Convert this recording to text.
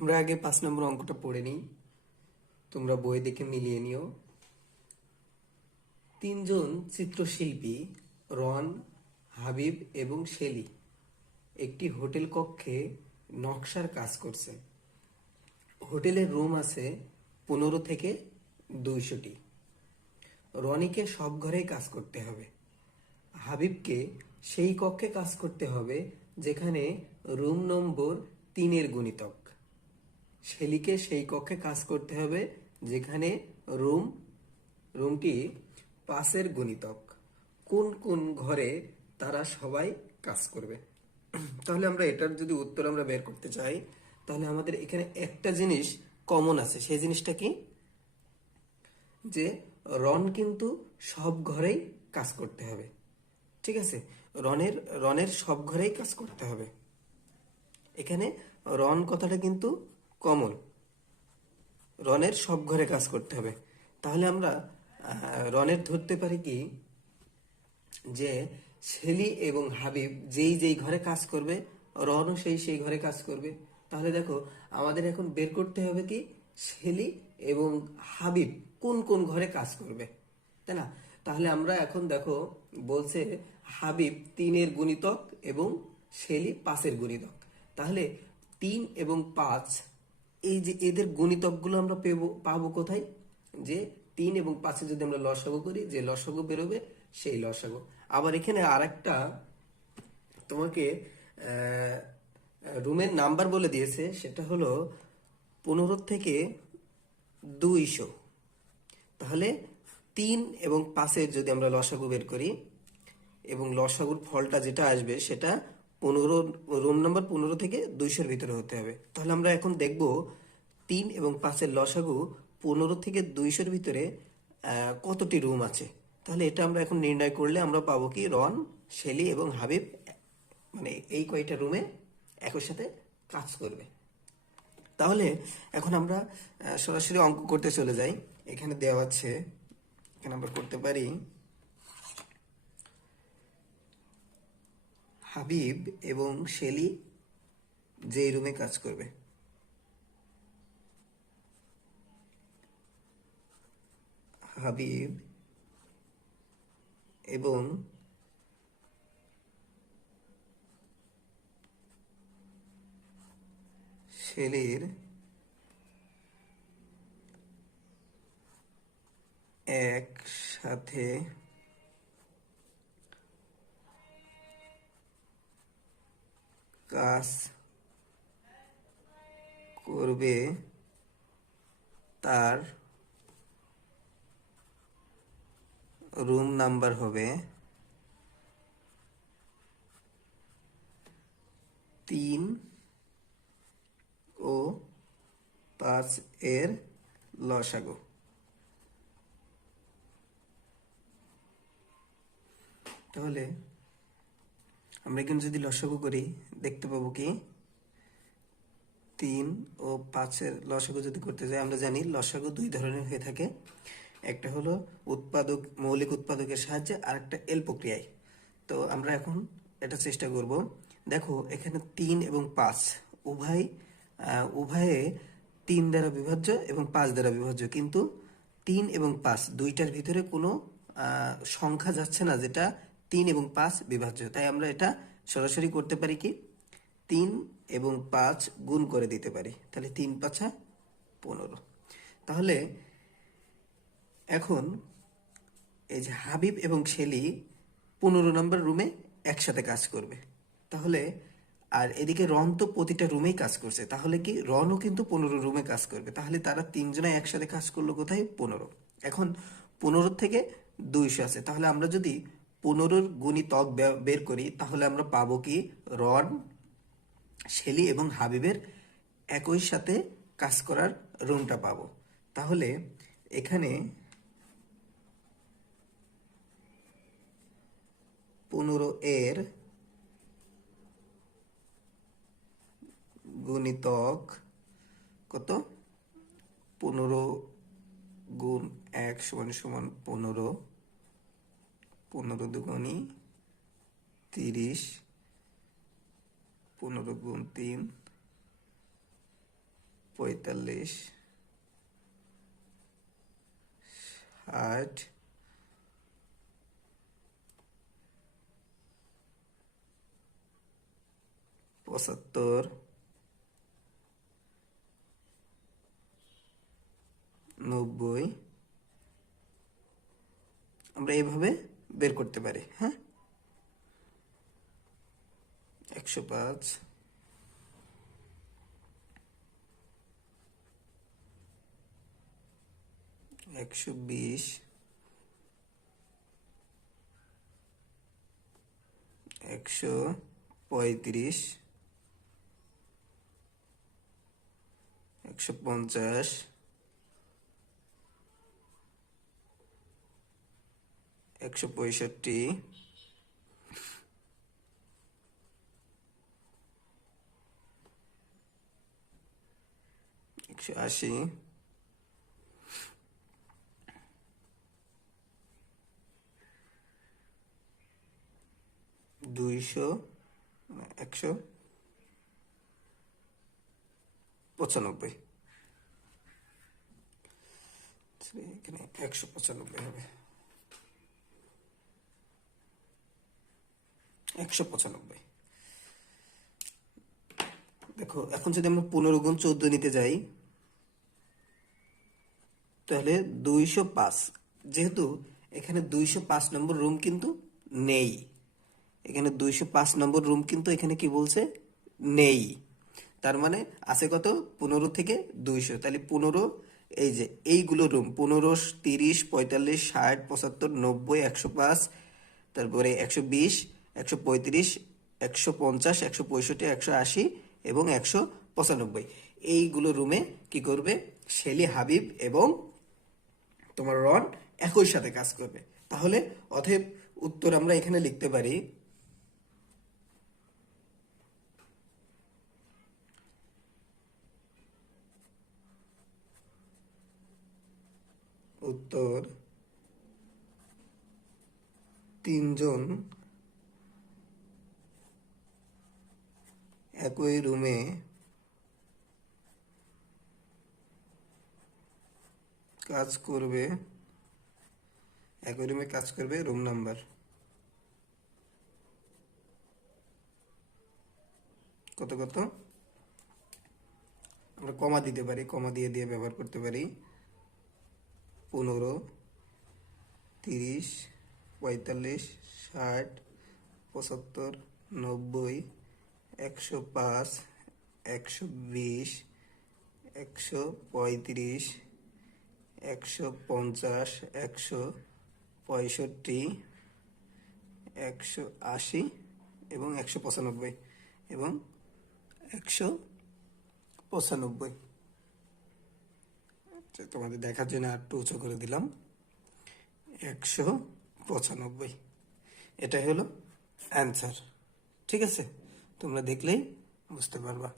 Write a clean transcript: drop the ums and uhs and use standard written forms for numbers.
আমরা আগে 5 নম্বর অঙ্কটা পড়ে নিই, তোমরা বই দেখে মিলিয়ে নিও। তিনজন চিত্রশিল্পী রন, হাবিব এবং শেলি একটি হোটেল কক্ষে নকশার কাজ করছে। হোটেলের রুম আছে 15 থেকে 200টি। রনিকে সব ঘরেই কাজ করতে হবে, হাবিবকে সেই কক্ষে কাজ করতে হবে যেখানে রুম নম্বর 3-এর গুণিতক, শেলিকে সেই কক্ষে কাজ করতে হবে যেখানে রুমটি 5-এর গুণিতক। কোন কোন ঘরে তারা সবাই কাজ করবে? তাহলে আমরা এটার যদি উত্তর আমরা বের করতে চাই, তাহলে আমাদের এখানে একটা জিনিস কমন আছে। সেই জিনিসটা কি? যে রন কিন্তু সব ঘরেই কাজ করতে হবে। ঠিক আছে, রনের সব ঘরেই কাজ করতে হবে। এখানে রন কথাটা কিন্তু কমন, রনের সব ঘরে কাজ করতে হবে। তাহলে আমরা রনের ধরতে পারি কি যে শেলি এবং হাবিব যেই যেই ঘরে কাজ করবে, রনও সেই ঘরে কাজ করবে। তাহলে দেখো, আমাদের এখন বের করতে হবে কি শেলি এবং হাবিব কোন কোন ঘরে কাজ করবে, তাই না? তাহলে আমরা এখন দেখো, বলছে হাবিব 3-এর গুণিতক এবং শেলি 5-এর গুণিতক। তাহলে 3 এবং 5, এই যে এদের গুণিতকগুলো আমরা পাবো কোথায়? যে 3 এবং 5-এ যদি আমরা লসাগু করি, যে লসাগু বেরোবে সেই লসাগু। আবার এখানে আরেকটা তোমাকে রুমের নাম্বার বলে দিয়েছে, সেটা হলো 15 থেকে 200। তাহলে 3 এবং 5-এর যদি আমরা লসাগু বের করি এবং লসাগুর ফলটা যেটা আসবে সেটা 15, রুম নাম্বার 15 থেকে 200-এর ভিতরে হতে হবে। তাহলে আমরা এখন দেখব 3 এবং 5-এর লসাগু 15 থেকে 200-এর ভিতরে কতটি রুম আছে। তাহলে এটা আমরা এখন নির্ণয় করলে আমরা পাবো কি রন, শেলি এবং হাবিব মানে এই কয়টা রুমে একই সাথে কাজ করবে। তাহলে এখন আমরা সরাসরি অঙ্ক করতে চলে যাই। এখানে দেওয়া আছে, এখানে আমরা করতে পারি হাবিব এবং শেলি যে রুমে কাজ করবে। হাবিব এবং শেলির একসাথে কাজ করবে, তার রুম নাম্বার হবে 3 ও 5-এর লসাগু। তাহলে আমরা এখানে যদি লসাগু করি দেখতে পাবো কি 3 ও 5-এর লসাগু যদি করতে যাই, আমরা জানি লসাগু 2 ধরনের হয়ে থাকে। একটা হলো মৌলিক উৎপাদকের সাহায্যে, আর একটা এল প্রক্রিয়ায়। তো আমরা এখন এটা চেষ্টা করব। দেখো এখানে 3 এবং 5 উভয়ে 3 দ্বারা বিভাজ্য এবং 5 দ্বারা বিভাজ্য, কিন্তু 3 এবং 5 দুইটার ভিতরে কোনো সংখ্যা যাচ্ছে না যেটা 3 এবং 5 বিভাজ্য। তাই আমরা এটা সরাসরি করতে পারি কি 3 এবং 5 গুণ করে দিতে পারি। তাহলে 3 5 15। তাহলে এখন এই যে হাবিব এবং শেলি 15 নম্বর রুমে একসাথে কাজ করবে। তাহলে আর এদিকে রন তো প্রতিটা রুমেই কাজ করছে, তাহলে কি রনও কিন্তু 15 রুমে কাজ করবে। তাহলে তারা তিনজনে একসাথে কাজ করলো কোথায়? 15। এখন 15 থেকে 200 আছে, তাহলে আমরা যদি 15-র গুণিতক বের করি তাহলে আমরা পাবো কি রন, শেলি এবং হাবিবের একই সাথে কাজ করার রুমটা পাবো। তাহলে এখানে 15-এর গুণিতক কত? 15 গুণ 1 সমান 15, 15 দুগুণী 30, 15 গুণ 3 45, 60, 75, 90 আমরা এইভাবে বের করতে পারি। হ্যাঁ, 105, 120, 135, 150, 165, 180, 200, 195, এখানে 195 হবে, 195। দেখো এখন যদি আমরা 15 গুণ 14 নিতে যাই তাহলে 205, যেহেতু এখানে 205 নম্বর রুম কিন্তু নেই, এখানে 205 নম্বর রুম কিন্তু এখানে কি বলছে নেই, তার মানে আছে কত 15 থেকে 200, তাহলে 15 এই যে এইগুলো রুম 15, 30, 45, 60, 75, 90, 105, তারপরে 120, 135, 150, 165, 180 এবং 195, এইগুলো রুমে কি করবে শেলি, হাবিব এবং তোমার রন একই সাথে কাজ করবে। তাহলে অতএব উত্তর আমরা এখানে লিখতে পারি উত্তর 3 জন একই রুমে কাজ করবে, একই রুমে কাজ করবে, রুম নাম্বার কত কত আমরা কমা দিতে পারি, কমা দিয়ে দিয়ে ব্যবহার করতে পারি, 15, 30, 45, 60, 75, 90, 105, 120, 135, 150, 165, 180 এবং 195 এবং 195। তোমাদের দেখার জন্য একটু উঁচু করে দিলাম, 195, এটাই হলো অ্যান্সার। ঠিক আছে, তোমরা দেখলেই বুঝতে পারবা।